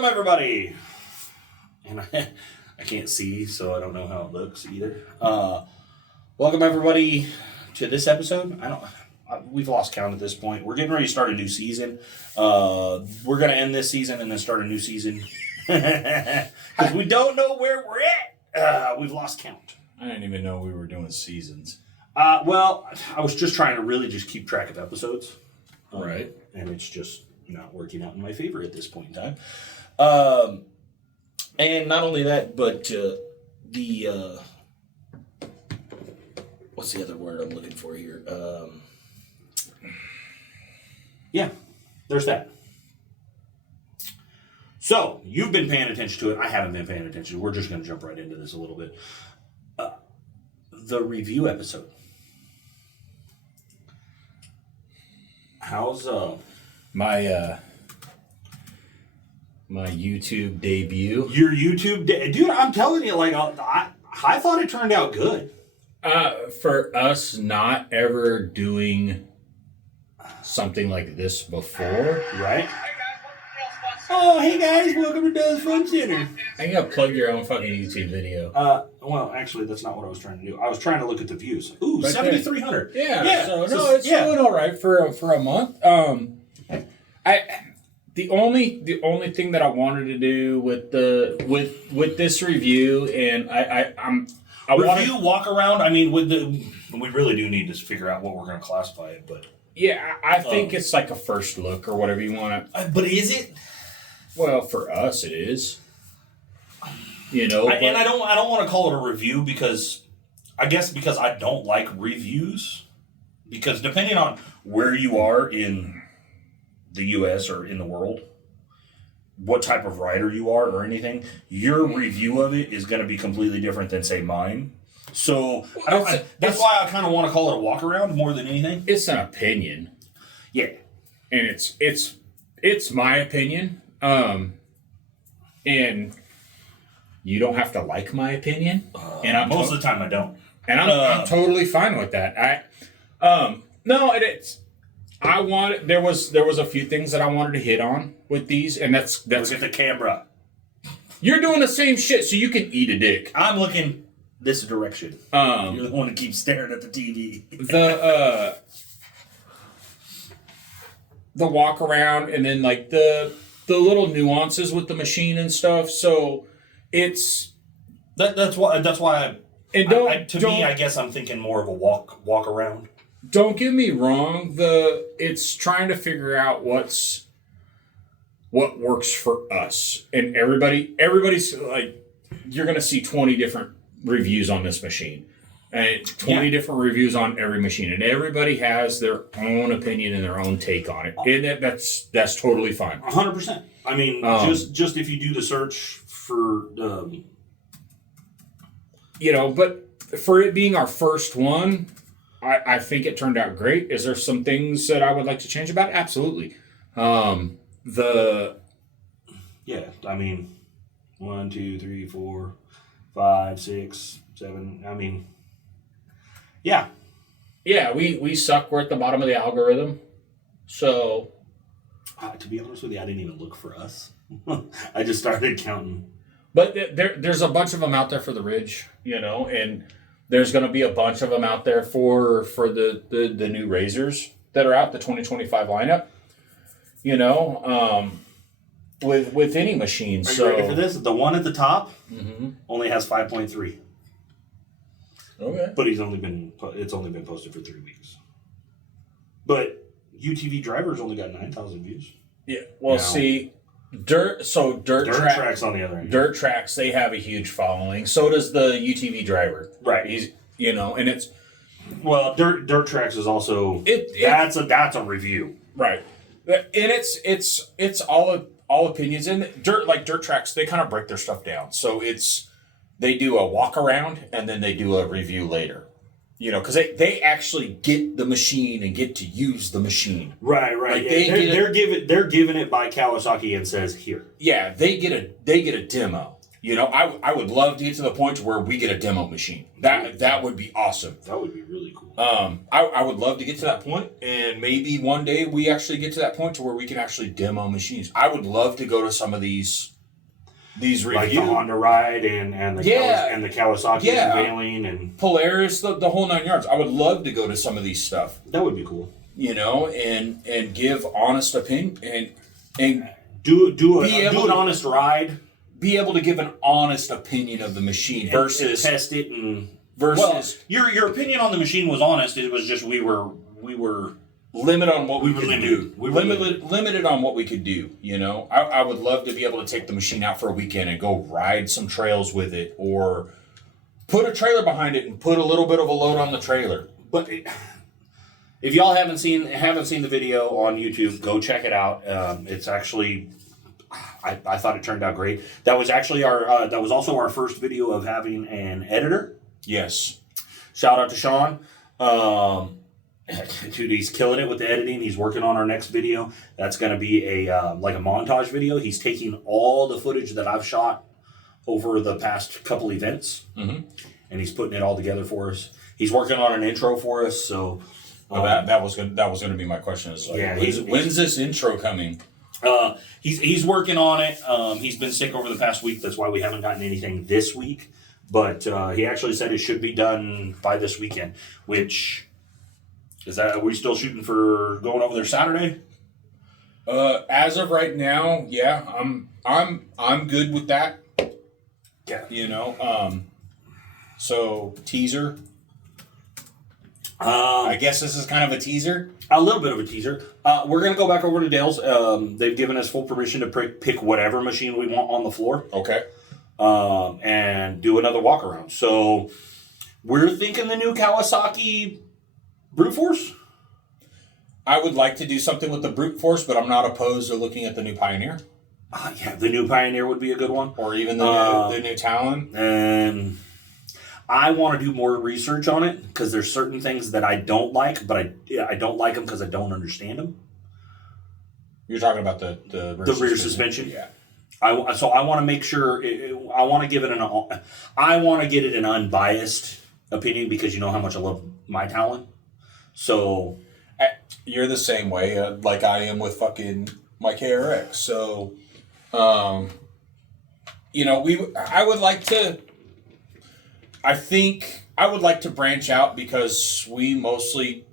Welcome, everybody. And I can't see, so I don't know how it looks either. Welcome, everybody, to this episode. We've lost count at this point. We're getting ready to start a new season. We're going to end this season and then start a new season. Because we don't know where we're at. We've lost count. I didn't even know we were doing seasons. Well, I was just trying to really just keep track of episodes. Right. And it's just not working out in my favor at this point in time. And not only that, but what's the other word I'm looking for here? Yeah, there's that. So, you've been paying attention to it. I haven't been paying attention. We're just going to jump right into this a little bit. The review episode. How's My YouTube debut. your YouTube dude? I'm telling you, like I thought it turned out good. For us not ever doing something like this before, Right? Oh, hey guys, welcome to Doe's Fun Center. I gotta plug your own fucking YouTube video. Well, actually, that's not what I was trying to do. I was trying to look at the views. Ooh, Right 7,300. Yeah. So it's doing all right for a month. The only thing that I wanted to do with this review, and I review walk around. I mean, we really do need to figure out what we're going to classify it, but yeah, I think it's like a first look or whatever you want to. But is it? Well, for us, it is. And I don't want to call it a review because I don't like reviews, because depending on where you are in the U.S. or in the world, what type of rider you are or anything, your review of it is going to be completely different than, say, mine. So that's why I kind of want to call it a walk around more than anything. It's an opinion. Yeah. And it's my opinion. And you don't have to like my opinion. And most of the time I don't. And I'm totally fine with that. There was a few things that I wanted to hit on with these, and that's look at the camera. You're doing the same shit, so you can eat a dick. I'm looking this direction. You're the one that keeps staring at the TV. The walk around, and then like the little nuances with the machine and stuff. So it's that's why I guess I'm thinking more of a walk around. Don't get me wrong. It's trying to figure out what works for us, and everybody's like, you're gonna see 20 different reviews on this machine, and 20 different reviews on every machine, and everybody has their own opinion and their own take on it, and that's totally fine. 100%. I mean, just if you do the search for, but for it being our first one, I think it turned out great. Is there some things that I would like to change about it? Absolutely. Yeah, I mean, 1, 2, 3, 4, 5, 6, 7. I mean, yeah. Yeah, we suck. We're at the bottom of the algorithm. So, to be honest with you, I didn't even look for us. I just started counting. But there's a bunch of them out there for the Ridge, and there's going to be a bunch of them out there for the new Razors that are out, the 2025 lineup. With any machine. Are you ready for this? The one at the top only has 5.3. Okay. But it's only been posted for 3 weeks. But UTV Driver's only got 9,000 views. Yeah. Well, see, Dirt Tracks on the other end. Dirt Tracks, they have a huge following. So does the UTV Driver. Right. He's and it's Dirt Tracks is also that's a review. Right. And it's all opinions, and Dirt Tracks, they kind of break their stuff down. So they do a walk around and then they do a review later. Because they actually get the machine and get to use the machine. Right. Like they're giving it by Kawasaki and says here. Yeah, they get a demo. I would love to get to the point to where we get a demo machine. That would be awesome. That would be really cool. I would love to get to that point, and maybe one day we actually get to that point to where we can actually demo machines. I would love to go to some of these these like reviews, the Honda Ride and the Kawasaki unveiling and Polaris, the whole 9 yards. I would love to go to some of these stuff. That would be cool. You know, and give honest opinion and do an honest ride. Be able to give an honest opinion of the machine versus and test it and versus your opinion on the machine was honest. It was just we were limited on what we could really do. Limited on what we could do. You know, I would love to be able to take the machine out for a weekend and go ride some trails with it, or put a trailer behind it and put a little bit of a load on the trailer. But if y'all haven't seen the video on YouTube, go check it out. It's actually, I thought it turned out great. That was actually that was also our first video of having an editor. Yes. Shout out to Sean. Dude, he's killing it with the editing. He's working on our next video. That's going to be a like a montage video. He's taking all the footage that I've shot over the past couple events, and he's putting it all together for us. He's working on an intro for us. So that was going to be my question. Is like, when's this intro coming? He's working on it. He's been sick over the past week. That's why we haven't gotten anything this week. But he actually said it should be done by this weekend, which. Are we still shooting for going over there Saturday? As of right now, yeah, I'm good with that. Yeah. You know, so teaser. I guess this is kind of a teaser. A little bit of a teaser. We're gonna go back over to Dale's. They've given us full permission to pick whatever machine we want on the floor. Okay. And do another walk around. So we're thinking the new Kawasaki Brute Force? I would like to do something with the Brute Force, but I'm not opposed to looking at the new Pioneer. Yeah, the new Pioneer would be a good one. Or even the new Talon. And I want to do more research on it because there's certain things that I don't like, but I don't like them because I don't understand them. You're talking about the rear suspension? Yeah. I want to make sure, I want to get it an unbiased opinion because you know how much I love my Talon. So you're the same way, like I am with fucking my KRX. So, you know, I would like to branch out because we really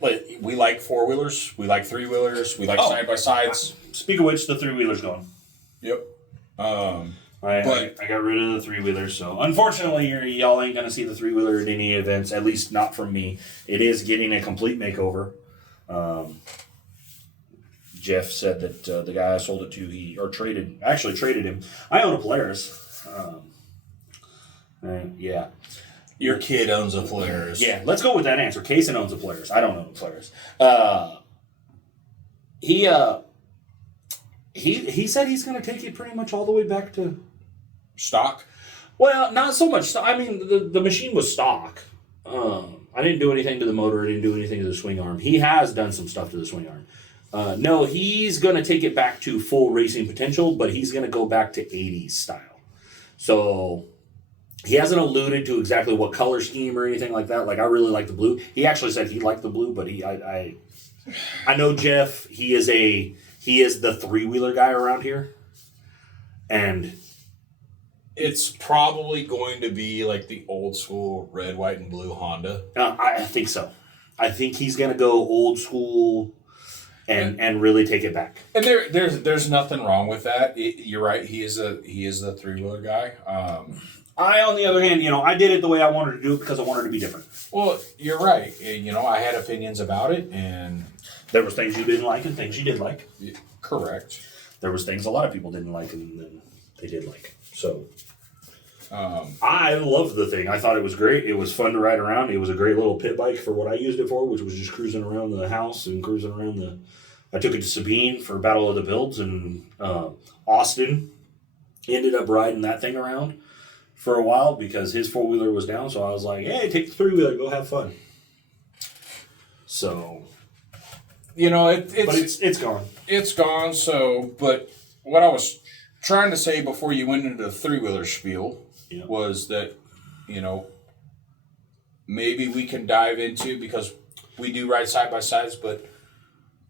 like 4-wheelers, we like 3-wheelers, we like side-by-sides. Speak of which, the 3-wheeler's gone. Yep. I got rid of the 3-wheeler, so unfortunately y'all ain't gonna see the 3-wheeler at any events, at least not from me. It is getting a complete makeover. Jeff said that the guy I sold it to, traded him. I own a Polaris. Yeah. Your kid owns a Polaris. Yeah, let's go with that answer. Kaysen owns a Polaris. I don't own a Polaris. He said he's going to take it pretty much all the way back to stock. Well, not so much. I mean, the machine was stock. I didn't do anything to the motor. I didn't do anything to the swing arm. He has done some stuff to the swing arm. No, he's going to take it back to full racing potential, but he's going to go back to 80s style. So he hasn't alluded to exactly what color scheme or anything like that. Like, I really like the blue. He actually said he liked the blue, but I know Jeff. He is the 3-wheeler guy around here, and it's probably going to be like the old school red, white, and blue Honda. I think so. I think he's going to go old school and really take it back. And there's nothing wrong with that. You're right. He is the 3-wheeler guy. I, on the other hand, I did it the way I wanted to do it because I wanted to be different. Well, you're right. I had opinions about it, and there was things you didn't like and things you did like. Correct. There was things a lot of people didn't like and then they did like. So I loved the thing. I thought it was great. It was fun to ride around. It was a great little pit bike for what I used it for, which was just cruising around the house and cruising around I took it to Sabine for Battle of the Builds, and Austin ended up riding that thing around for a while because his 4-wheeler was down. So I was like, hey, take the 3-wheeler, go have fun. So, it's gone. It's gone. So, but what I was trying to say before you went into the 3-wheeler spiel was that, maybe we can dive into, because we do ride side-by-sides, but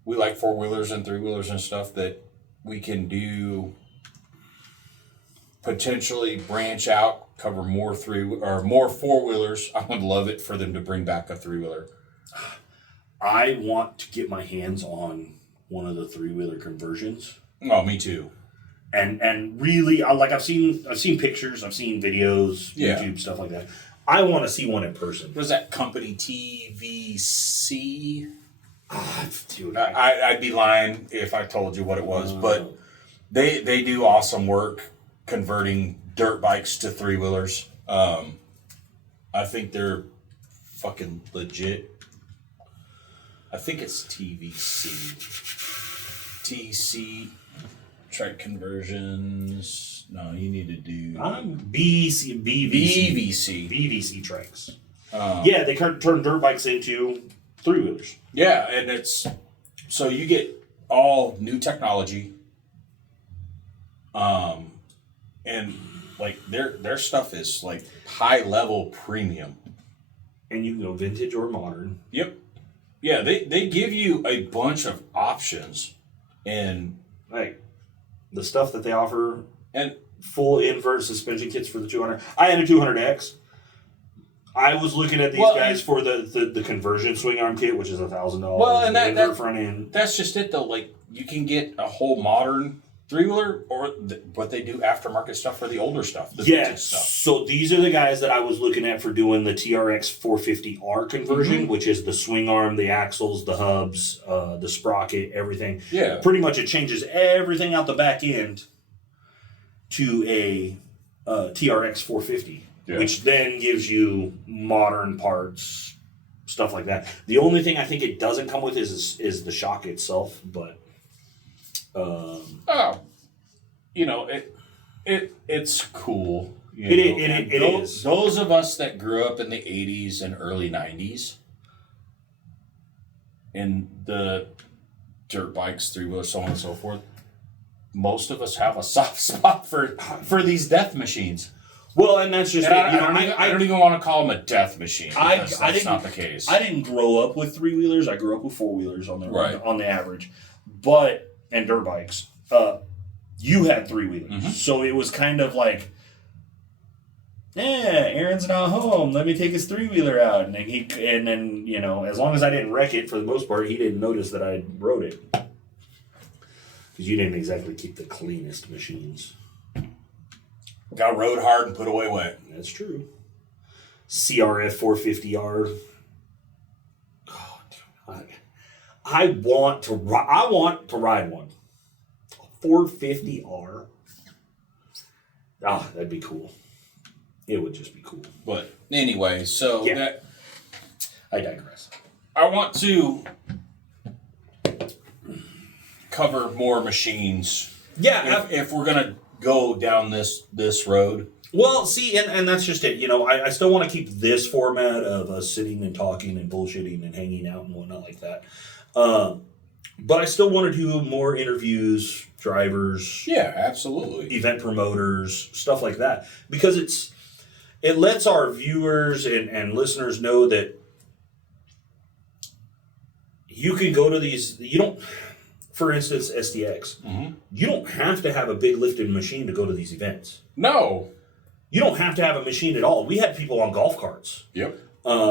we like 4-wheelers and 3-wheelers and stuff, that we can do potentially branch out, cover more more 4-wheelers. I would love it for them to bring back a 3-wheeler. I want to get my hands on one of the 3-wheeler conversions. Oh, me too. And really, I've seen pictures, I've seen videos, YouTube, stuff like that. I want to see one in person. What is that company, TVC? Dude, I'd be lying if I told you what it was, but they do awesome work converting dirt bikes to 3-wheelers. I think they're fucking legit. I think it's TVC. TC. Track conversions. No, you need to do BVC tracks. Yeah, they turn dirt bikes into 3-wheelers. Yeah, and it's so you get all new technology. And like their stuff is like high level premium. And you can go vintage or modern. Yep. Yeah, they give you a bunch of options, and like the stuff that they offer, and full invert suspension kits for the 200. I had a 200X. I was looking at these guys for the conversion swing arm kit, which is $1,000. Well, and that front end. That's just it though. Like you can get a whole modern 3-wheeler, or what they do aftermarket stuff for the older stuff, the vintage stuff. So these are the guys that I was looking at for doing the TRX 450R conversion, which is the swing arm, the axles, the hubs, the sprocket, everything. Yeah. Pretty much it changes everything out the back end to a TRX 450, which then gives you modern parts, stuff like that. The only thing I think it doesn't come with is the shock itself, but... it's cool. It is. Those of us that grew up in the 80s and early 90s, in the dirt bikes, 3-wheelers, so on and so forth, most of us have a soft spot for these death machines. Well, and that's just I don't even want to call them a death machine. That's not the case. I didn't grow up with 3-wheelers. I grew up with 4-wheelers on the average, and dirt bikes. You had 3-wheelers, so it was kind of like, Aaron's not home. Let me take his 3-wheeler out, and then as long as I didn't wreck it, for the most part, he didn't notice that I rode it, because you didn't exactly keep the cleanest machines. Got rode hard and put away wet. That's true. CRF 450R. Oh, I want to ride one. 450R. That'd be cool. It would just be cool. But anyway, so I digress. I want to cover more machines. Yeah. If we're gonna go down this road. Well, see, and that's just it. I still want to keep this format of us sitting and talking and bullshitting and hanging out and whatnot like that. But I still want to do more interviews, drivers. Yeah, absolutely. Event promoters, stuff like that. Because it lets our viewers and listeners know that you can go to these, for instance, SDX. You don't have to have a big lifted machine to go to these events. No. You don't have to have a machine at all. We had people on golf carts. Yep.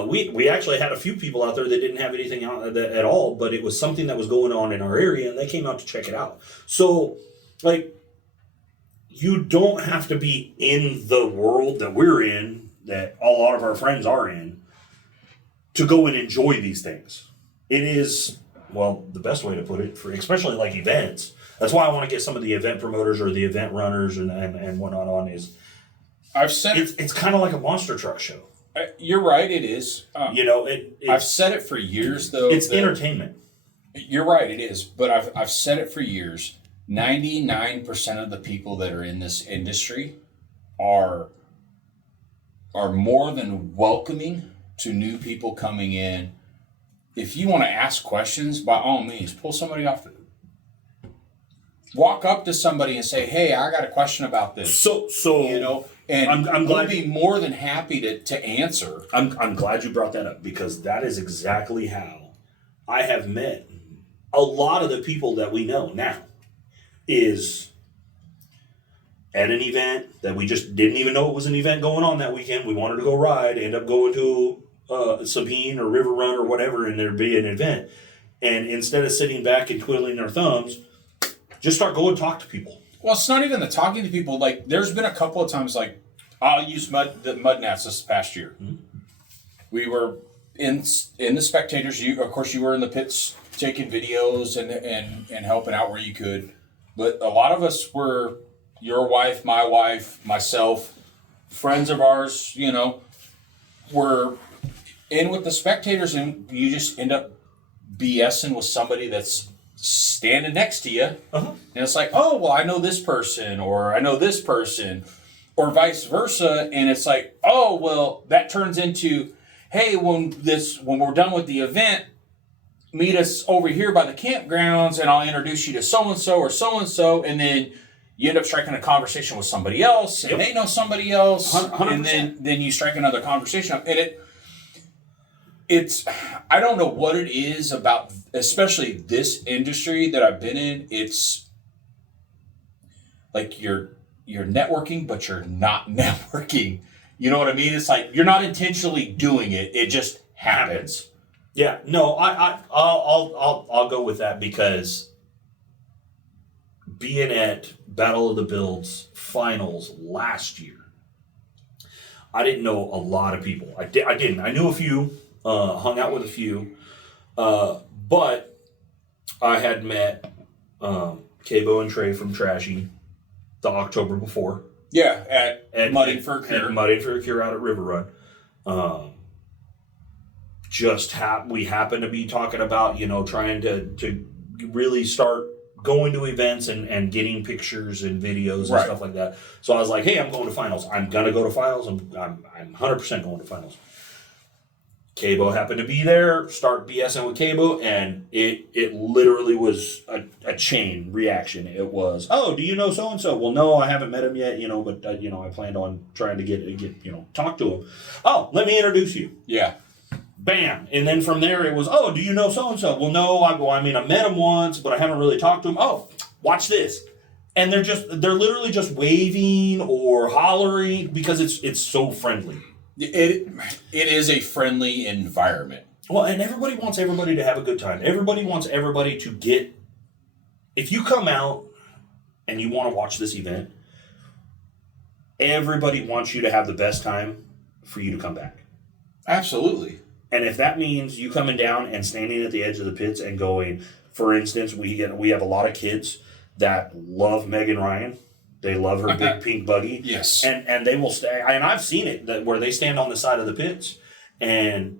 We actually had a few people out there that didn't have anything out at all, but it was something that was going on in our area, and they came out to check it out. So, you don't have to be in the world that we're in, that a lot of our friends are in, to go and enjoy these things. It is, the best way to put it, for especially like events. That's why I want to get some of the event promoters or the event runners and whatnot on is. I've said it's kind of like a monster truck show. You're right, it is. I've said it for years, though. It's entertainment. You're right, it is. But I've said it for years. 99% of the people that are in this industry are more than welcoming to new people coming in. If you want to ask questions, by all means, pull somebody off. Walk up to somebody and say, "Hey, I got a question about this." So and I'm glad we'll be more than happy to answer. I'm glad you brought that up, because that is exactly how I have met a lot of the people that we know now. at an event that we just didn't even know it was an event going on that weekend. We wanted to go ride, end up going to Sabine or River Run or whatever, and there'd be an event. And instead of sitting back and twiddling our thumbs, just start going talk to people. Well, it's not even the talking to people. Like, there's been a couple of times, like, I'll use the mud nats this past year. Mm-hmm. We were in the spectators. Of course, you were in the pits taking videos and helping out where you could. But a lot of us were your wife, my wife, myself, friends of ours, you know, were in with the spectators, and you just end up BSing with somebody that's standing next to you. Uh-huh. And it's like, oh, well, I know this person, or I know this person, or vice versa. And it's like, oh, well, that turns into, hey, when we're done with the event, meet us over here by the campgrounds, and I'll introduce you to so-and-so or so-and-so, and then you end up striking a conversation with somebody else, and they know somebody else, 100%. And then you strike another conversation up. And it's I don't know what it is about, especially this industry that I've been in. It's like you're networking, but you're not networking. You know what I mean? It's like you're not intentionally doing it; it just happens. Yeah, no, I'll go with that, because being at Battle of the Builds finals last year, I didn't know a lot of people. I didn't. I knew a few, hung out with a few, but I had met Cabo and Trey from Trashy the October before. Yeah, at Mudding for a Cure. Mudding for a Cure out at River Run. We happened to be talking about, you know, trying to really start going to events and getting pictures and videos and stuff like that. So I was like, hey, I'm going to finals. I'm going to go to finals. I'm 100% going to finals. Cabo happened to be there, start BSing with Cabo, and it literally was a chain reaction. It was, oh, do you know so-and-so? Well, no, I haven't met him yet, you know, but, you know, I planned on trying to get you know, talk to him. Oh, let me introduce you. Yeah. Bam. And then from there it was, oh, do you know so-and-so? Well, no, I met him once, but I haven't really talked to him. Oh, watch this. And they're literally just waving or hollering because it's so friendly. It is a friendly environment. Well, and everybody wants everybody to have a good time. Everybody wants everybody to get, if you come out and you want to watch this event, everybody wants you to have the best time for you to come back. Absolutely. And if that means you coming down and standing at the edge of the pits and going, for instance, we have a lot of kids that love Megan Ryan. They love her big pink buggy. Yes. And they will stay. And I've seen it where they stand on the side of the pits, and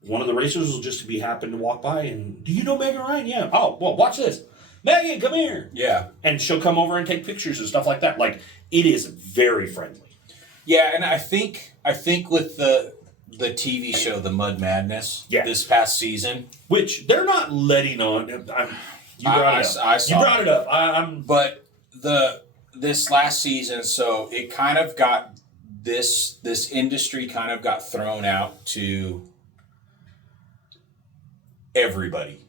one of the racers will just happen to walk by and, do you know Megan Ryan? Yeah. Oh, well, watch this. Megan, come here. Yeah. And she'll come over and take pictures and stuff like that. Like, it is very friendly. Yeah, and I think with the TV show, The Mud Madness, this past season, which they're not letting on. You brought it up. But this last season, so it kind of got this industry kind of got thrown out to everybody.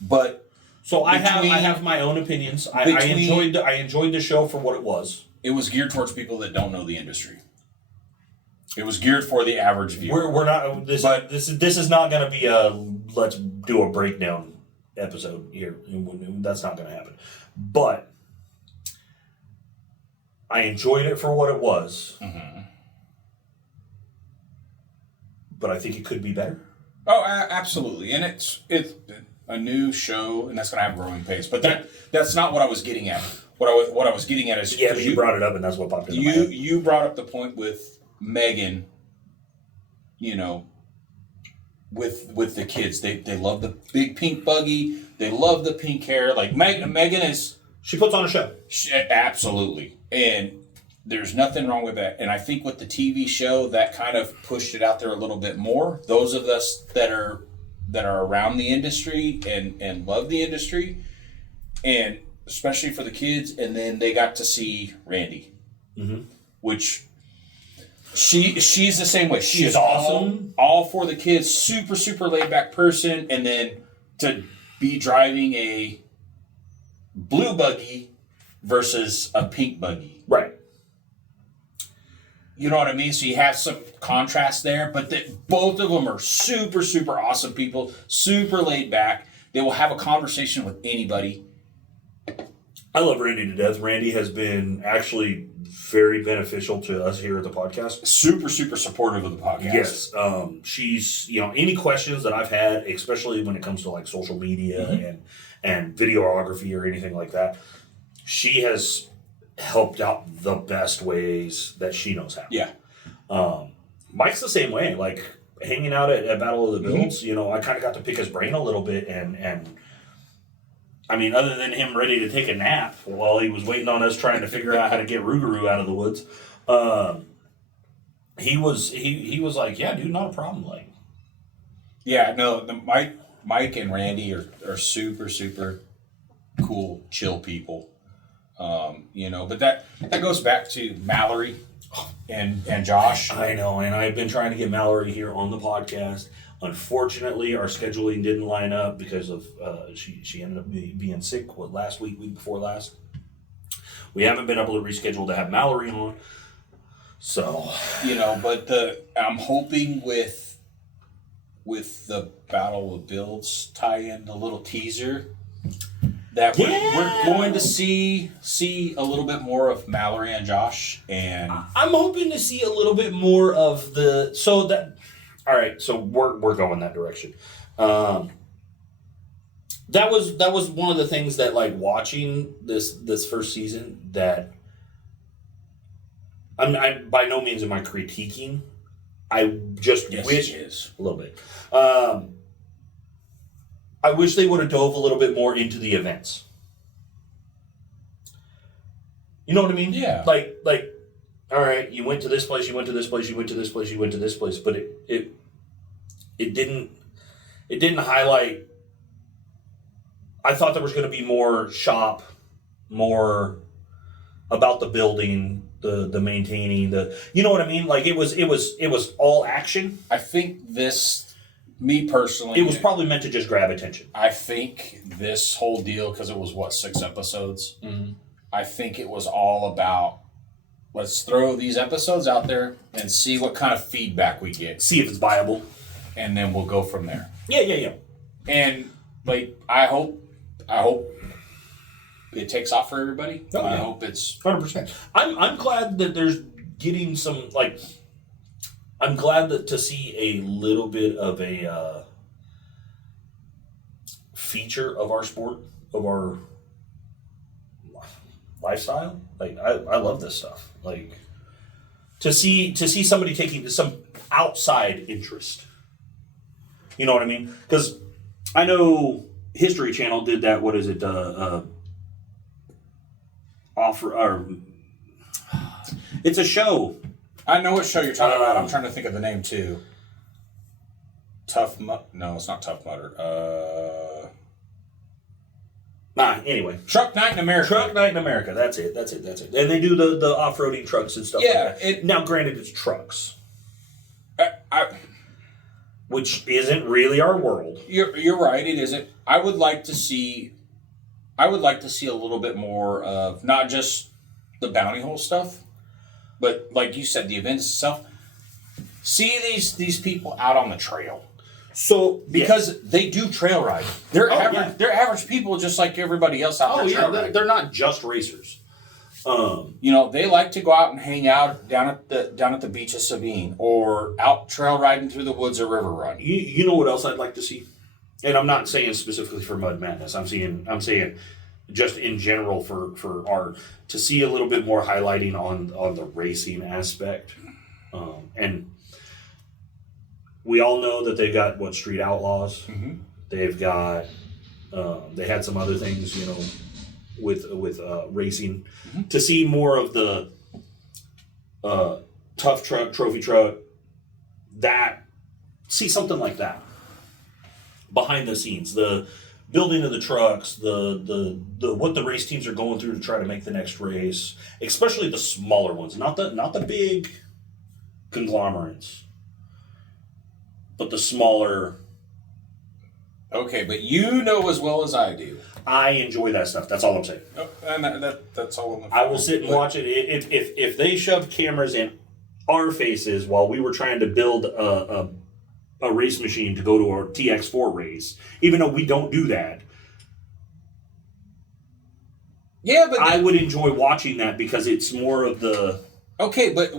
But so I have my own opinions. I enjoyed the show for what it was. It was geared towards people that don't know the industry. It was geared for the average viewer. We're not this is not going to be a let's do a breakdown episode here. That's not going to happen. But I enjoyed it for what it was. Mm-hmm. But I think it could be better. Oh, absolutely. And it's a new show, and that's going to have growing pains. But that's not what I was getting at. What I was getting at is but you brought it up, and that's what popped in my head. You brought up the point with Megan. You know, with the kids, they love the big pink buggy. They love the pink hair. Like Megan is, she puts on a show. Absolutely, and there's nothing wrong with that. And I think with the TV show, that kind of pushed it out there a little bit more. Those of us that are around the industry and love the industry, and especially for the kids, and then they got to see Randy, which she's the same way. She's awesome, all for the kids, super, super laid back person, and then to be driving a blue buggy versus a pink buggy. Right. You know what I mean? So you have some contrast there, but both of them are super, super awesome people, super laid back. They will have a conversation with anybody. I love Randy to death. Randy has been actually very beneficial to us here at the podcast. Super, super supportive of the podcast. Yes. She's, any questions that I've had, especially when it comes to like social media and videography or anything like that, she has helped out the best ways that she knows how. Yeah. Mike's the same way. Like hanging out at Battle of the Builds, I kind of got to pick his brain a little bit, and I mean, other than him ready to take a nap while he was waiting on us trying to figure out how to get Rougarou out of the woods, he was like, yeah, dude, not a problem. Like, yeah, no, Mike and Randy are super, super cool, chill people. But that goes back to Mallory and Josh. I know, and I've been trying to get Mallory here on the podcast. Unfortunately, our scheduling didn't line up because of she ended up being sick. Last week before last. We haven't been able to reschedule to have Mallory on. So but I'm hoping with the Battle of Builds tie-in, the little teaser, that we're going to see a little bit more of Mallory and Josh, and I'm hoping to see a little bit more of all right, so we're going that direction. That was one of the things that, like, watching this first season, that I by no means am I critiquing. I just wish a little bit. I wish they would have dove a little bit more into the events. You know what I mean? Yeah. Like, all right, you went to this place, you went to this place, you went to this place, you went to this place, but it didn't highlight. I thought there was going to be more shop, more about the building, the maintaining, you know what I mean? Like it was all action. I think me personally, it was probably meant to just grab attention. I think this whole deal, because it was 6 episodes. Mm-hmm. I think it was all about, let's throw these episodes out there and see what kind of feedback we get. See if it's viable. And then we'll go from there. Yeah. And like, I hope it takes off for everybody. Oh, yeah. I hope it's 100%. I'm glad that there's getting some, like, I'm glad that to see a little bit of a feature of our sport, of our lifestyle. Like, I love this stuff. Like, to see somebody taking some outside interest. You know what I mean? Because I know History Channel did that. What is it? It's a show. I know what show you're talking about. I'm trying to think of the name too. No, it's not Tough Mudder. Anyway. Truck Night in America. Truck Night in America. That's it. And they do the off-roading trucks and stuff like that. Now, granted, it's trucks. Which isn't really our world. You're right, it isn't. I would like to see a little bit more of not just the bounty hole stuff, but like you said, the events itself. See these people out on the trail. So because they do trail ride. They're average people just like everybody else out there. Oh yeah, they're not just racers. They like to go out and hang out down at the beach of Sabine, or out trail riding through the woods of River Run. You know what else I'd like to see? And I'm not saying specifically for Mud Madness. I'm saying just in general for art, to see a little bit more highlighting on the racing aspect. And we all know that they've got Street Outlaws. Mm-hmm. They've got they had some other things, with racing. Mm-hmm. To see more of the tough truck, trophy truck, see something like that behind the scenes, the building of the trucks, the what the race teams are going through to try to make the next race, especially the smaller ones, not the big conglomerates, but the smaller Okay, but you know as well as I do. I enjoy that stuff. That's all I'm saying. Oh, and that's all I'm I will sit and watch it. If they shoved cameras in our faces while we were trying to build a race machine to go to our TX4 race, even though we don't do that. Yeah, but I would enjoy watching that because it's more of the. Okay, but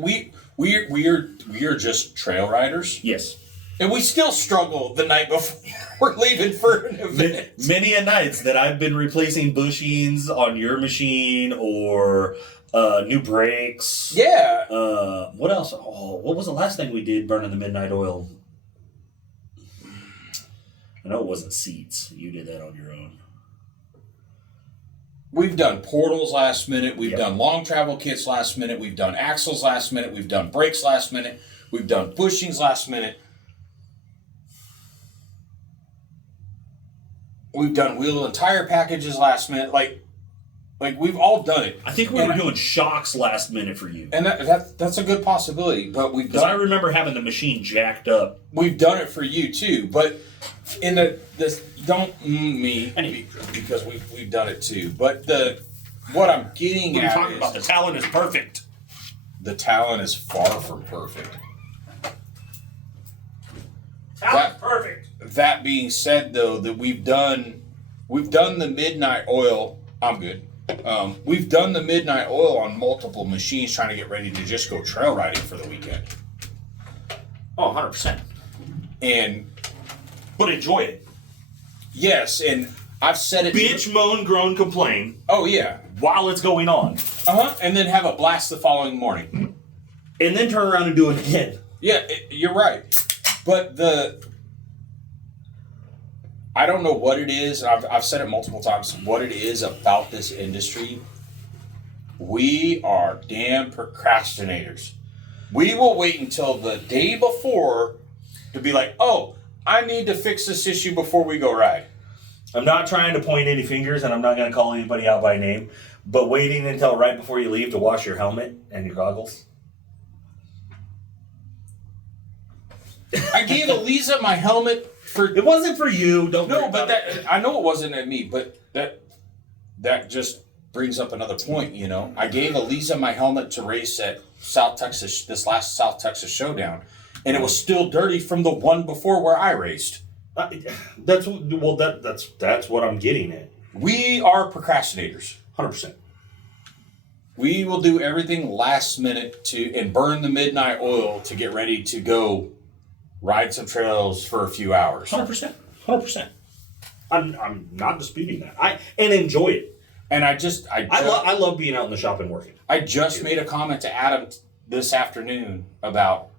we're just trail riders. Yes. And we still struggle the night before we're leaving for an event. Many a nights that I've been replacing bushings on your machine or new brakes. Yeah. What else? Oh, what was the last thing we did burning the midnight oil? I know it wasn't seats. You did that on your own. We've done portals last minute. We've done long travel kits last minute. We've done axles last minute. We've done brakes last minute. We've done bushings last minute. We've done wheel and tire packages last minute. Like we've all done it. I think we were doing shocks last minute for you. And that's a good possibility. But we've done. I remember having the machine jacked up. We've done it for you too. But in this don't me because we've done it too. But what I'm getting We're at talking about the Talon is perfect. The Talon is far from perfect. Talon's perfect. That being said, though, that we've done the midnight oil. I'm good. We've done the midnight oil on multiple machines, trying to get ready to just go trail riding for the weekend. Oh, 100%. But enjoy it. Yes, and I've said it. Bitch, moan, groan, complain. Oh yeah, while it's going on. And then have a blast the following morning, and then turn around and do it again. Yeah, you're right. But I don't know what it is. I've said it multiple times. What it is about this industry, we are damn procrastinators. We will wait until the day before to be like, oh, I need to fix this issue before we go ride. I'm not trying to point any fingers, and I'm not going to call anybody out by name, but waiting until right before you leave to wash your helmet and your goggles. I gave Eliza my helmet for. It wasn't for you. Don't. No, but I know it wasn't at me. But that just brings up another point. You know, I gave Eliza my helmet to race at South Texas, this last South Texas Showdown, and it was still dirty from the one before where I raced. That's what I'm getting at. We are procrastinators, 100%. We will do everything last minute and burn the midnight oil to get ready to go ride some trails for a few hours. 100%. I'm not disputing that. And enjoy it. And I love being out in the shop and working. I just made a comment to Adam this afternoon about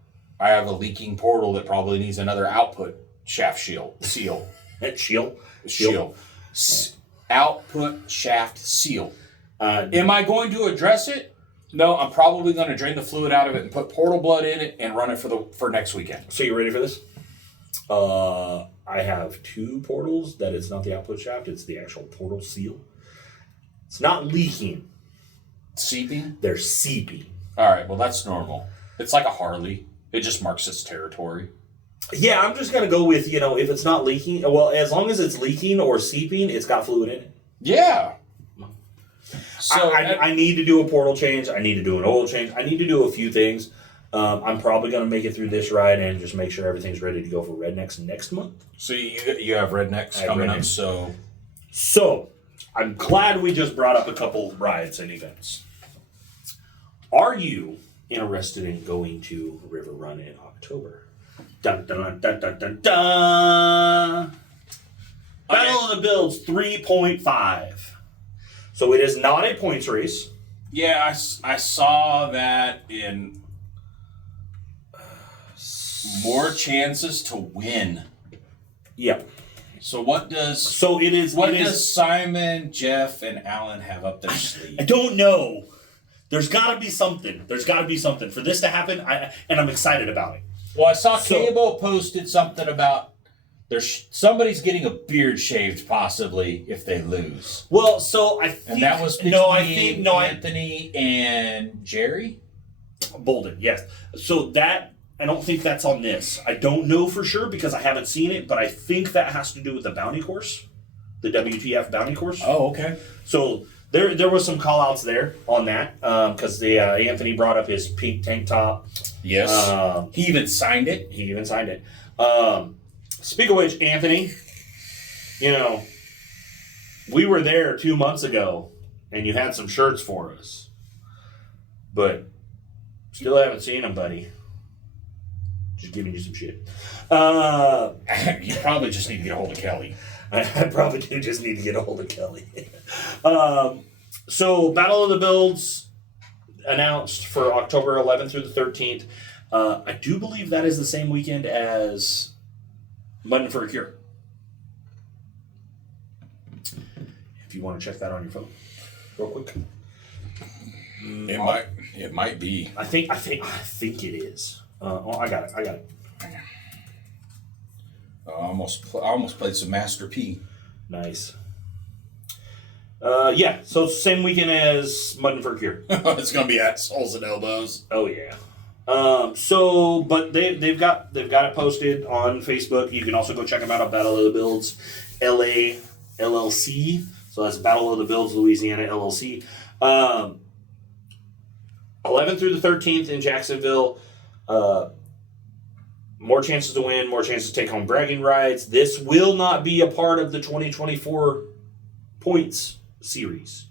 I have a leaking portal that probably needs another output shaft seal. Output shaft seal. Am I going to address it? No, I'm probably going to drain the fluid out of it and put portal blood in it and run it for next weekend. So you ready for this? I have 2 portals that it's not the output shaft, it's the actual portal seal. It's not leaking. Seeping? They're seeping. All right, well, that's normal. It's like a Harley. It just marks its territory. Yeah, I'm just going to go with, if it's not leaking, well, as long as it's leaking or seeping, it's got fluid in it. Yeah. So I need to do a portal change. I need to do an oil change. I need to do a few things. I'm probably going to make it through this ride and just make sure everything's ready to go for Rednecks next month. So you have Rednecks coming up, So, I'm glad we just brought up a couple rides and events. Are you interested in going to River Run in October? Dun, dun, dun, dun, dun, dun. Battle of the Builds 3.5. So it is not a points race. Yeah, I saw that in more chances to win. Yep. So what does Simon, Jeff, and Alan have up their sleeve? I don't know. There's got to be something. For this to happen, and I'm excited about it. Well, I saw Cable posted something about somebody's getting a beard shaved possibly if they lose. Well, so I think... And that was between Anthony and Jerry? Bolden, yes. So that... don't think that's on this. I don't know for sure because I haven't seen it, but I think that has to do with the bounty course, the WTF bounty course. Oh, okay. So there was some call outs there on that because Anthony brought up his pink tank top. Yes. He even signed it. Speak of which, Anthony, we were there 2 months ago and you had some shirts for us, but still haven't seen them, buddy. Just giving you some shit. You probably just need to get a hold of Kelly. I probably do just need to get a hold of Kelly. So Battle of the Builds announced for October 11th through the 13th. I do believe that is the same weekend as Mutton for a Cure. If you want to check that on your phone, real quick. It might be. I think it is. I got it. I almost played some Master P. Nice. Yeah. So same weekend as Mutton for a Cure. It's gonna be assholes and elbows. Oh yeah. But they've got it posted on Facebook. You can also go check them out on Battle of the Builds LA LLC. So that's Battle of the Builds Louisiana LLC. 11th through the 13th in Jacksonville. More chances to win, more chances to take home bragging rights. This will not be a part of the 2024 points series.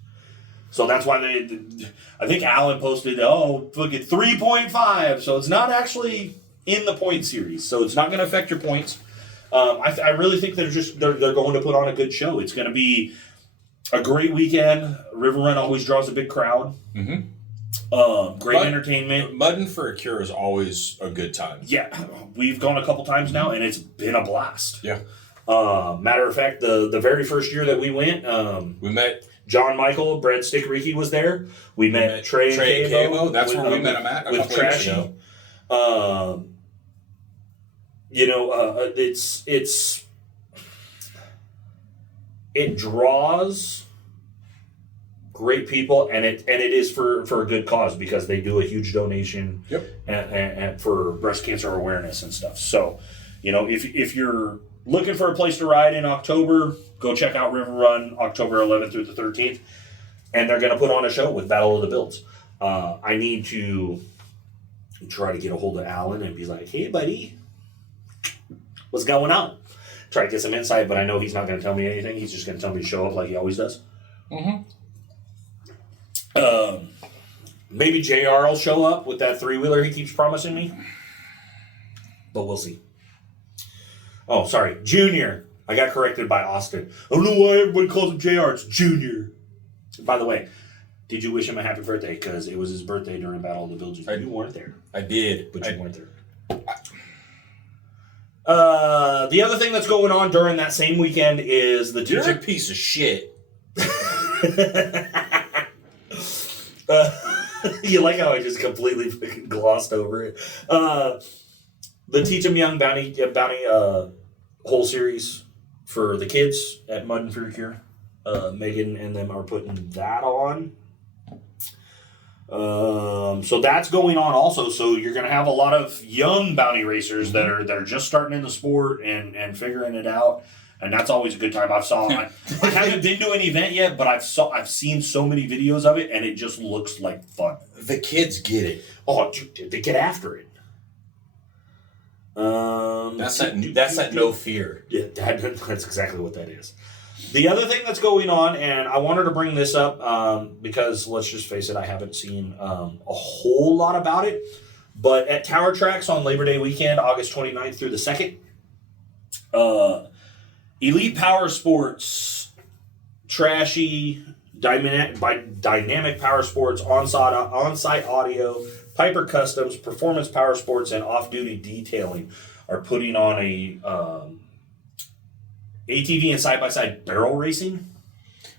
So that's why I think Alan posted, fucking 3.5. So it's not actually in the point series. So it's not going to affect your points. I really think they're going to put on a good show. It's going to be a great weekend. River Run always draws a big crowd. Mm-hmm. Great entertainment. Mutton for a Cure is always a good time. Yeah, we've gone a couple times now, and it's been a blast. Yeah. Matter of fact, the very first year that we went, we met John Michael, Breadstick Ricky was there. We met Trey and Cabo. That's where we met him at. With Trashy. It draws great people, and it is for a good cause because they do a huge donation. Yep. And for breast cancer awareness and stuff. So, if you're looking for a place to ride in October, go check out River Run October 11th through the 13th, and they're going to put on a show with Battle of the Builds. I need to try to get a hold of Alan and be like, hey, buddy, what's going on? Try to get some insight, but I know he's not going to tell me anything. He's just going to tell me to show up like he always does. Mm-hmm. Maybe JR will show up with that 3-wheeler he keeps promising me. But we'll see. Oh, sorry. Junior. I got corrected by Austin. I don't know why everybody calls him JR. It's Junior. By the way, did you wish him a happy birthday? Because it was his birthday during Battle of the Builds. You weren't there. I did. But you weren't there. The other thing that's going on during that same weekend is the You're a piece of shit. You like how I just completely glossed over it. The Teach 'em Young bounty whole series for the kids at Mutton for a Cure. Megan and them are putting that on. So that's going on also. So you're going to have a lot of young bounty racers that are just starting in the sport and figuring it out. And that's always a good time. I haven't been to an event yet, but I've seen so many videos of it, and it just looks like fun. The kids get it. Oh, they get after it. That's that no fear. Yeah, that's exactly what that is. The other thing that's going on, and I wanted to bring this up because let's just face it, I haven't seen a whole lot about it. But at Tower Tracks on Labor Day weekend, August 29th through the 2nd, Elite Power Sports, Trashy, Dynamic Power Sports, on-site audio, Piper Customs, Performance Power Sports, and Off-Duty Detailing are putting on a ATV and side-by-side barrel racing.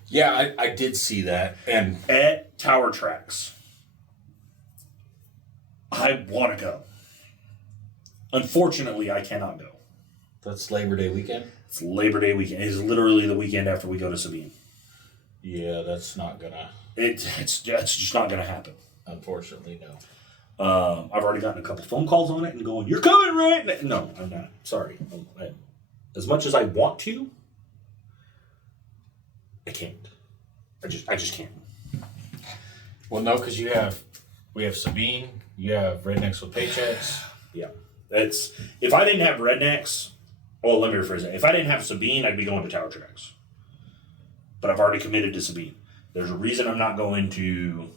Yeah, I did see that. And at Tower Tracks. I want to go. Unfortunately, I cannot go. That's Labor Day weekend? It's Labor Day weekend. It is literally the weekend after we go to Sabine. Yeah, that's not gonna... It's just not gonna happen. Unfortunately, no. I've already gotten a couple phone calls on it and going, "You're coming, right?" No, I'm not. Sorry. As much as I want to, I can't. I just can't. Well, no, because we have Sabine, you have Rednecks with Paychecks. Yeah, if I didn't have Rednecks. Well, let me rephrase that. If I didn't have Sabine, I'd be going to Tower Tracks. But I've already committed to Sabine. There's a reason I'm not going to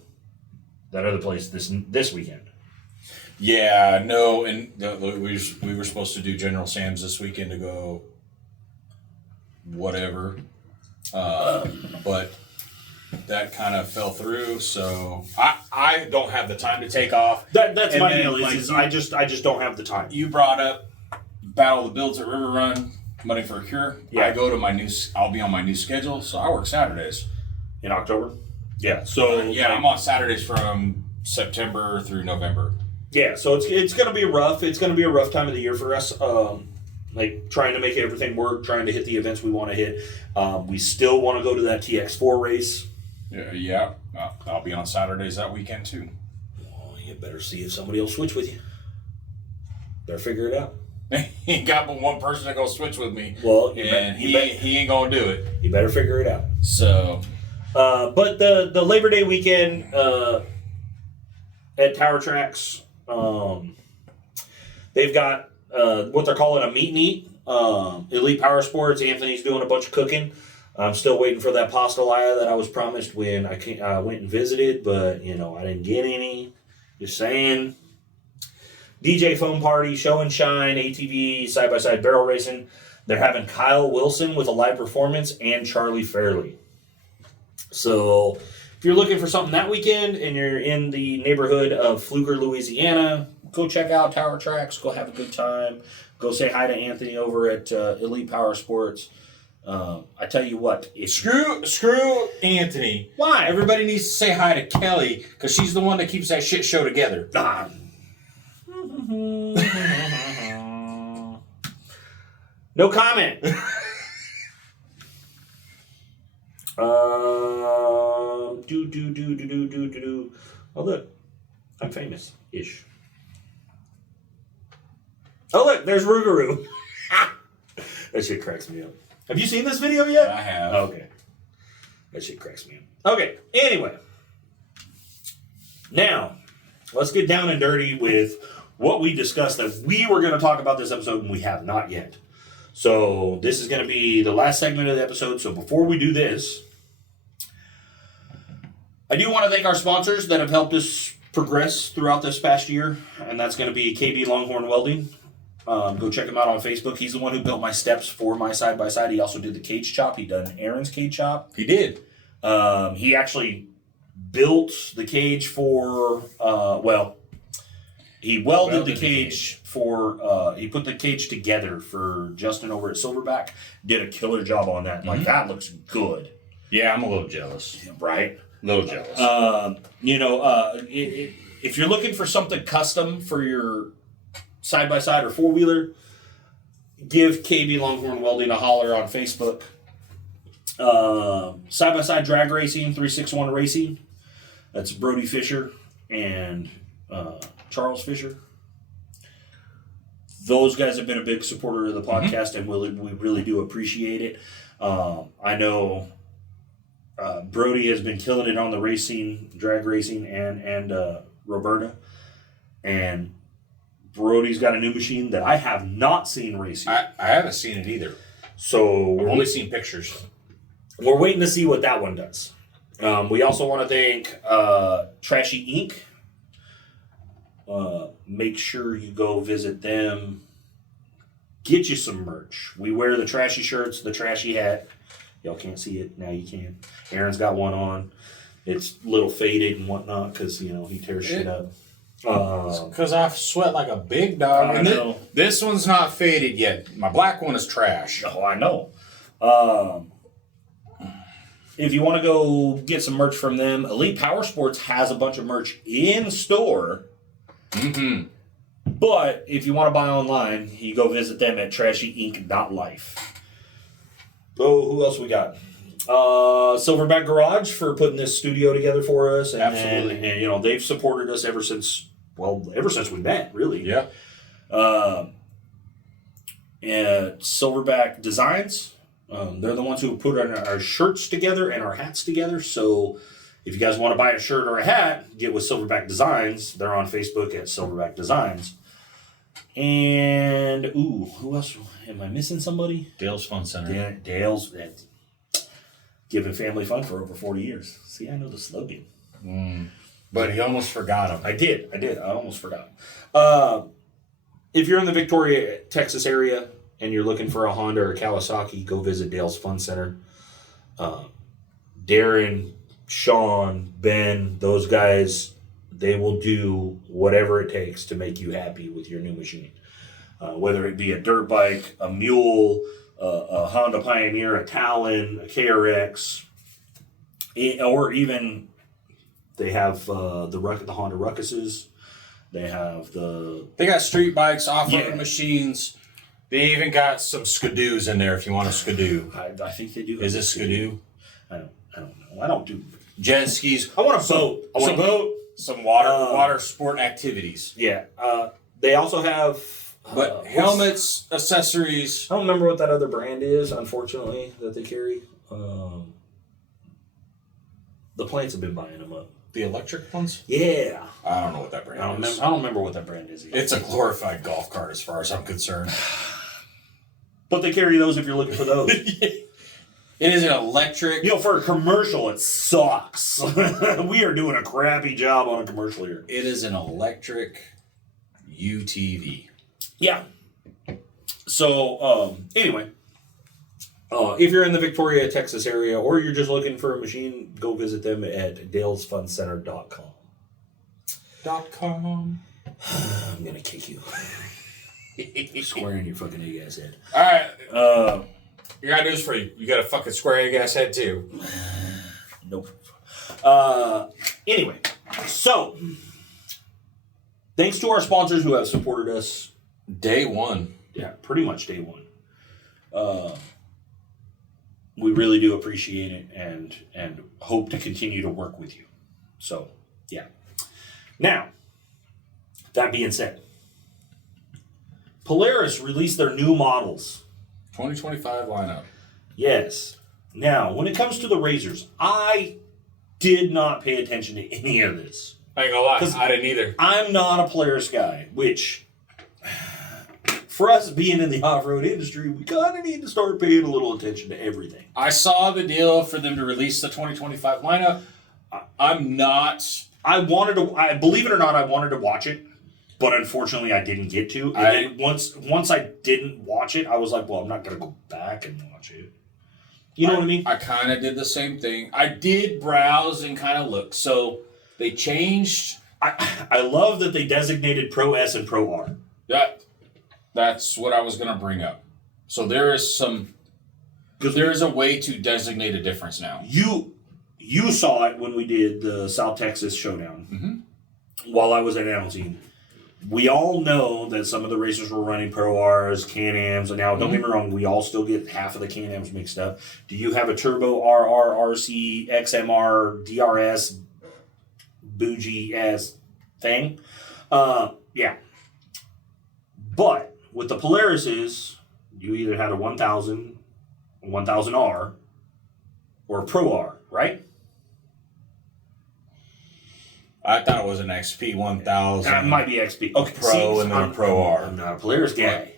that other place this weekend. Yeah, no, and we were supposed to do General Sam's this weekend to go whatever, but that kind of fell through. So I don't have the time to take off. That's and my deal. I just don't have the time. You brought up Battle of the Builds at River Run, Money for a Cure. Yeah, I'll be on my new schedule, so I work Saturdays in October. Yeah, so I'm on Saturdays from September through November. Yeah, so it's going to be rough. It's going to be a rough time of the year for us. Like trying to make everything work, trying to hit the events we want to hit. We still want to go to that TX4 race. Yeah. I'll be on Saturdays that weekend too. Well, you better see if somebody will switch with you. Better figure it out. He ain't got but one person to go switch with me. Well, he ain't gonna do it. You better figure it out. So, but the Labor Day weekend at Tower Tracks. They've got what they're calling a meet and eat. Elite Power Sports. Anthony's doing a bunch of cooking. I'm still waiting for that pastelaya that I was promised when I went and visited, but I didn't get any. Just saying. DJ foam party, show and shine, ATV, side-by-side barrel racing. They're having Kyle Wilson with a live performance and Charlie Fairley. So if you're looking for something that weekend and you're in the neighborhood of Pfluger, Louisiana, go check out Tower Tracks. Go have a good time. Go say hi to Anthony over at Elite Power Sports. I tell you what. Screw Anthony. Why? Everybody needs to say hi to Kelly because she's the one that keeps that shit show together. No comment. Oh, look. I'm famous-ish. Oh, look. There's Rougarou. That shit cracks me up. Have you seen this video yet? I have. Okay. That shit cracks me up. Okay. Anyway. Now, let's get down and dirty with what we discussed that we were going to talk about this episode and we have not yet. So this is going to be the last segment of the episode. So before we do this, I do want to thank our sponsors that have helped us progress throughout this past year. And that's going to be KB Longhorn Welding. Go check him out on Facebook. He's the one who built my steps for my side-by-side. He also did the cage chop. He done Aaron's cage chop. He did. He actually built the cage for, he welded the cage for, he put the cage together for Justin over at Silverback. Did a killer job on that. Like, that looks good. Yeah, I'm a little jealous. Right? A little jealous. If you're looking for something custom for your side-by-side or four-wheeler, give KB Longhorn Welding a holler on Facebook. Side-by-side drag racing, 361 Racing. That's Brody Fisher and Charles Fisher. Those guys have been a big supporter of the podcast, and we really do appreciate it. I know Brody has been killing it on the racing, drag racing, and Roberta. And Brody's got a new machine that I have not seen racing. I haven't seen it either. So I've only seen pictures. We're waiting to see what that one does. We also want to thank Trashy Inc. Make sure you go visit them. Get you some merch. We wear the Trashy shirts, the Trashy hat. Y'all can't see it. Now you can. Aaron's got one on. It's a little faded and whatnot because, he tears shit up. Because I sweat like a big dog. I know. This one's not faded yet. My black one is trash. Oh, I know. If you want to go get some merch from them, Elite Power Sports has a bunch of merch in store. Mm-hmm. But if you want to buy online, you go visit them at trashyinc.life. Oh, who else we got? Silverback Garage for putting this studio together for us. And, Absolutely. And they've supported us ever since well, ever since we met, really. Yeah. And Silverback Designs. They're the ones who put our shirts together and our hats together. So if you guys want to buy a shirt or a hat, get with Silverback Designs. They're on Facebook at Silverback Designs. And, who else? Am I missing somebody? Dale's Fun Center. Dale's. Giving family fun for over 40 years. See, I know the slogan. But he almost forgot him. I did. I almost forgot. If you're in the Victoria, Texas area and you're looking for a Honda or Kawasaki, go visit Dale's Fun Center. Darren, Sean, Ben, those guys, they will do whatever it takes to make you happy with your new machine. Whether it be a dirt bike, a mule, a Honda Pioneer, a Talon, a KRX, or even they have the Honda Ruckuses. They got street bikes, off-road machines. They even got some Skidoos in there if you want a Skidoo. I think they do. Is it Skidoo? I don't know. I don't do jet skis. I want a boat. I want a boat. Some water sport activities. Yeah. They also have helmets, accessories. I don't remember what that other brand is, unfortunately, that they carry. The plants have been buying them up. The electric ones? Yeah. I don't know what that brand is. I don't remember what that brand is either. It's a glorified golf cart as far as I'm concerned. But they carry those if you're looking for those. It is an electric. For a commercial, it sucks. We are doing a crappy job on a commercial here. It is an electric UTV. Yeah. So, anyway. If you're in the Victoria, Texas area, or you're just looking for a machine, go visit them at dalesfuncenter.com. I'm going to kick you. Square in your fucking egg ass head. All right. You got news for you. You got a fucking square egg ass head too. Nope. Anyway, so thanks to our sponsors who have supported us day one. Yeah, pretty much day one. We really do appreciate it and hope to continue to work with you. So, yeah. Now, that being said, Polaris released their new models. 2025 lineup. Yes. Now, when it comes to the razors, I did not pay attention to any of this. I ain't gonna lie, I didn't either. I'm not a Polaris guy, which, for us being in the off-road industry, we kind of need to start paying a little attention to everything. I saw the deal for them to release the 2025 lineup. I'm not... believe it or not, I wanted to watch it. But unfortunately, I didn't get to. And then once I didn't watch it, I was like, well, I'm not going to go back and watch it. You know what I mean? I kind of did the same thing. I did browse and kind of look. So they changed. I love that they designated Pro S and Pro R. That's what I was going to bring up. So there is a way to designate a difference now. You saw it when we did the South Texas Showdown. While I was announcing. We all know that some of the racers were running Pro Rs, Can-Ams, and now don't get me wrong, we all still get half of the Can-Ams mixed up. Do you have a Turbo RR, RC, XMR, DRS, bougie-ass thing? Yeah. But with the Polarises, you either had a 1000, 1000R, or a Pro R, right? I thought it was an XP 1000. It might be XP. Okay, Pro and then a Pro R. I'm not a Polaris guy.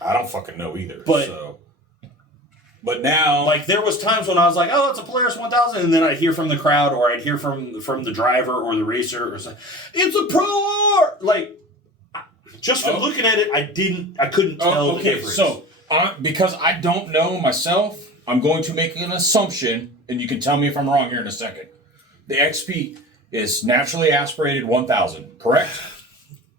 I don't fucking know either. But now... Like, there was times when I was like, oh, it's a Polaris 1000, and then I'd hear from the crowd, or I'd hear from the driver or the racer, or something, it's a Pro R! Like, just from looking at it, I couldn't tell the difference. So, because I don't know myself, I'm going to make an assumption, and you can tell me if I'm wrong here in a second. The XP... is naturally aspirated 1000, correct?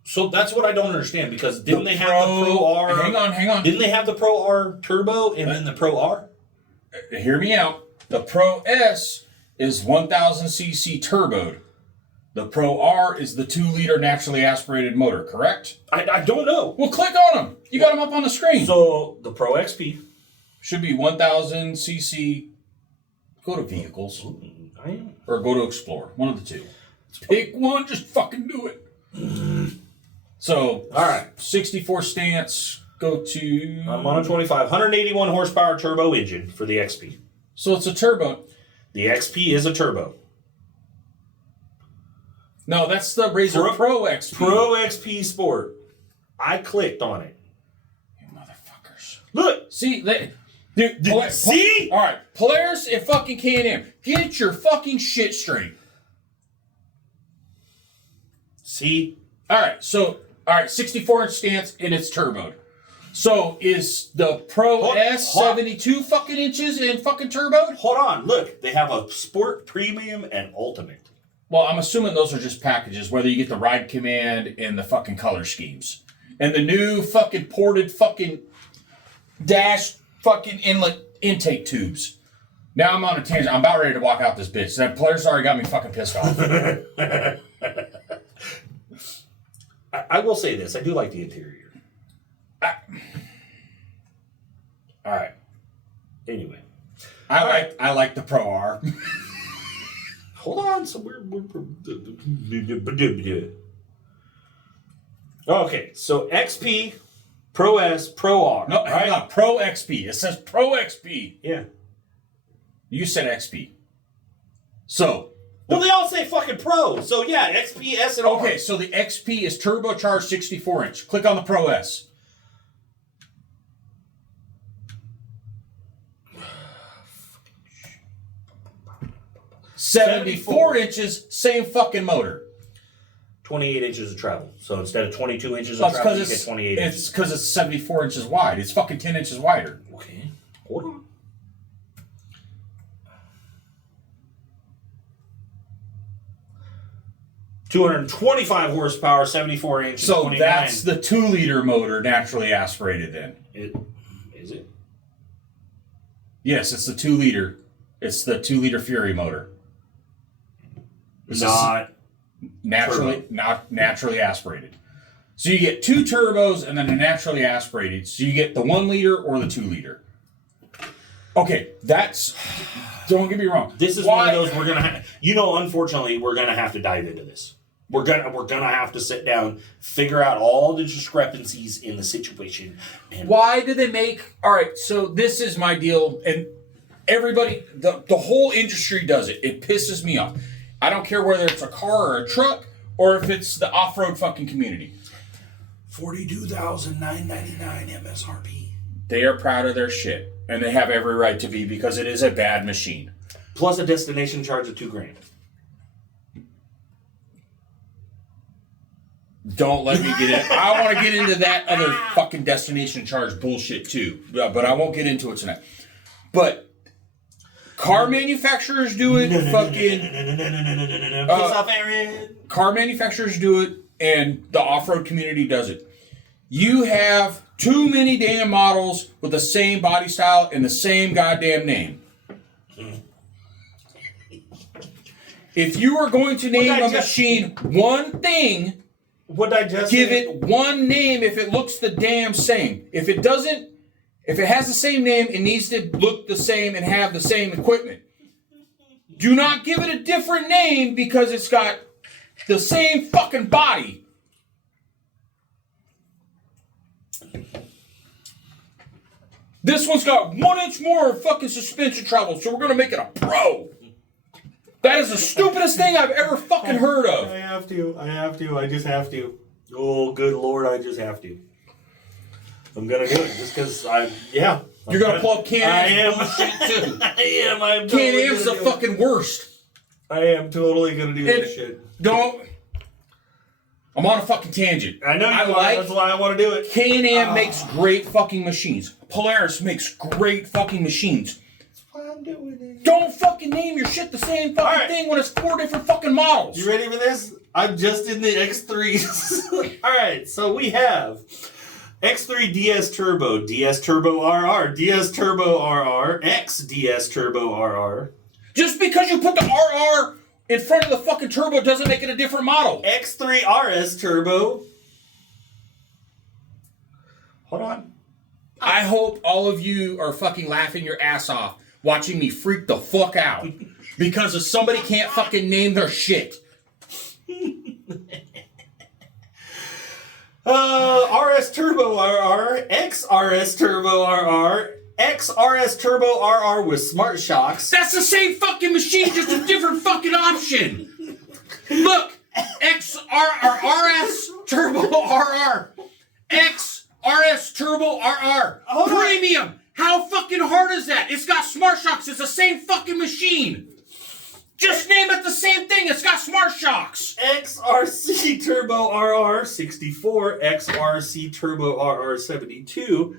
So that's what I don't understand, because didn't they have the Pro R? Hang on. Didn't they have the Pro R Turbo and then the Pro R? Hear me out. The Pro S is 1000cc turboed. The Pro R is the 2-liter naturally aspirated motor, correct? I don't know. Well, click on them. You got them up on the screen. So the Pro XP should be 1000cc. Go to vehicles. Or go to Explore. One of the two. Pick one, just fucking do it. So, all right. 64 stance, go to... I'm on a 25. 181 horsepower turbo engine for the XP. So it's a turbo. The XP is a turbo. No, that's the RZR Pro XP. Pro XP Sport. I clicked on it. You motherfuckers. Look. See? See? All right. Polaris and fucking Can-Am. Get your fucking shit straight. See? All right. So, 64-inch stance and it's turboed. So, is the Pro S 72 fucking inches and fucking turboed? Hold on. Look. They have a Sport Premium and Ultimate. Well, I'm assuming those are just packages, whether you get the ride command and the fucking color schemes. And the new fucking ported fucking dash fucking inlet intake tubes. Now I'm on a tangent. I'm about ready to walk out this bitch. That Polaris already got me fucking pissed off. I will say this. I do like the interior. All right. Anyway. I like the Pro R. Hold on. So okay. So XP, Pro S, Pro R. No, hang on. Pro XP. It says Pro XP. Yeah. You said XP. So. Well, they all say fucking Pro. So yeah, XP, S, and R. Okay, so the XP is turbocharged 64-inch. Click on the Pro S. 74 inches, same fucking motor. 28 inches of travel. So instead of 22 inches of travel, you get 28 inches. It's because it's 74 inches wide. It's fucking 10 inches wider. Okay. Hold on. $225 horsepower, 74 inches. So 29. that's the 2-liter motor naturally aspirated then. Is it? Yes, it's the 2-liter. It's the 2-liter Fury motor. Not naturally aspirated. So you get 2 turbos and then a naturally aspirated. So you get the 1-liter or the 2-liter. Okay, that's... Don't get me wrong. This is one of those we're gonna have. Unfortunately, we're gonna have to dive into this. We're gonna have to sit down, figure out all the discrepancies in the situation. And why do they make? All right, so this is my deal, and everybody, the whole industry does it. It pisses me off. I don't care whether it's a car or a truck or if it's the off-road fucking community. $42,999 MSRP. They are proud of their shit, and they have every right to be because it is a bad machine. Plus a destination charge of $2,000. Don't let me get in. I want to get into that other fucking destination charge bullshit too, but I won't get into it tonight. But car manufacturers do it. Car manufacturers do it, and the off-road community does it. You have too many damn models with the same body style and the same goddamn name. If you are going to name a machine one thing, give it one name if it looks the damn same. If it doesn't, if it has the same name, it needs to look the same and have the same equipment. Do not give it a different name because it's got the same fucking body. This one's got 1 inch more fucking suspension travel, so we're going to make it a Pro. That is the stupidest thing I've ever fucking heard of. I have to. I just have to. Oh, good Lord, I just have to. I'm going to do it just because You're going to pull up Can-Am's bullshit too. I am. I'm Can-Am's the fucking worst. I am totally going to do this shit. I'm on a fucking tangent. I know you are. That's why I want to do it. Can-Am makes great fucking machines. Polaris makes great fucking machines. That's why I'm doing it. Don't fucking name your shit the same fucking thing when it's 4 different fucking models. You ready for this? I'm just in the X3s. All right, so we have X3 DS Turbo, DS Turbo RR, DS Turbo RR, X DS Turbo RR. Just because you put the RR in front of the fucking turbo doesn't make it a different model. X3 RS Turbo. Hold on. I hope all of you are fucking laughing your ass off watching me freak the fuck out because of somebody can't fucking name their shit. RS Turbo RR, XRS Turbo RR, XRS Turbo RR with smart shocks. That's the same fucking machine, just a different fucking option. Look, RS Turbo RR, XRS Turbo RR, premium. How fucking hard is that? It's got smart shocks. It's the same fucking machine. Just name it the same thing. It's got smart shocks. XRC Turbo RR 64, XRC Turbo RR 72,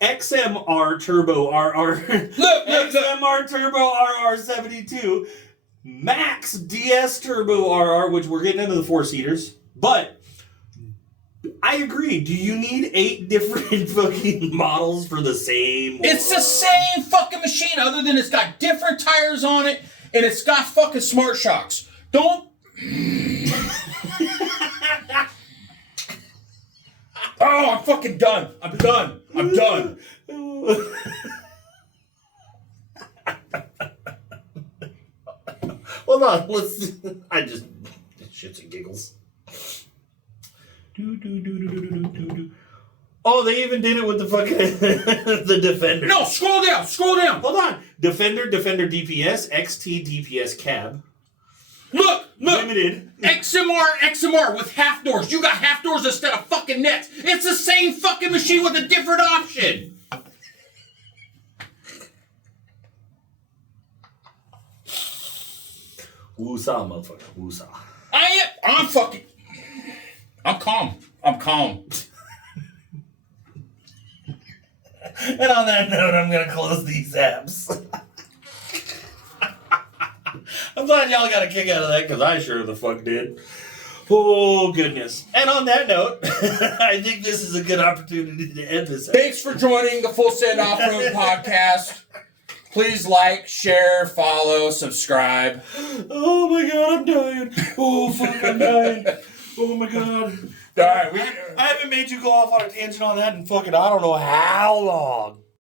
XMR Turbo RR, XMR Turbo RR 72, Max DS Turbo RR, which we're getting into the 4-seaters. But I agree. Do you need 8 different fucking models for the same one? It's the same fucking machine, other than it's got different tires on it. And it's got fucking smart shocks. Don't. Oh, I'm fucking done. I'm done. Hold on. Just shits and giggles. Oh, they even did it with the fucking the Defender. No, scroll down. Hold on. Defender DPS, XT DPS cab. Look. Limited. XMR with half doors. You got half doors instead of fucking nets. It's the same fucking machine with a different option. Woosah, motherfucker. Woosah. I'm calm. And on that note, I'm going to close these apps. I'm glad y'all got a kick out of that, because I sure the fuck did. Oh, goodness. And on that note, I think this is a good opportunity to end this episode. Thanks for joining the Full Send Off-Road Podcast. Please like, share, follow, subscribe. Oh, my God, I'm dying. Oh, fuck, I'm dying. Oh, my God. All right, I haven't made you go off on a tangent on that in fucking I don't know how long.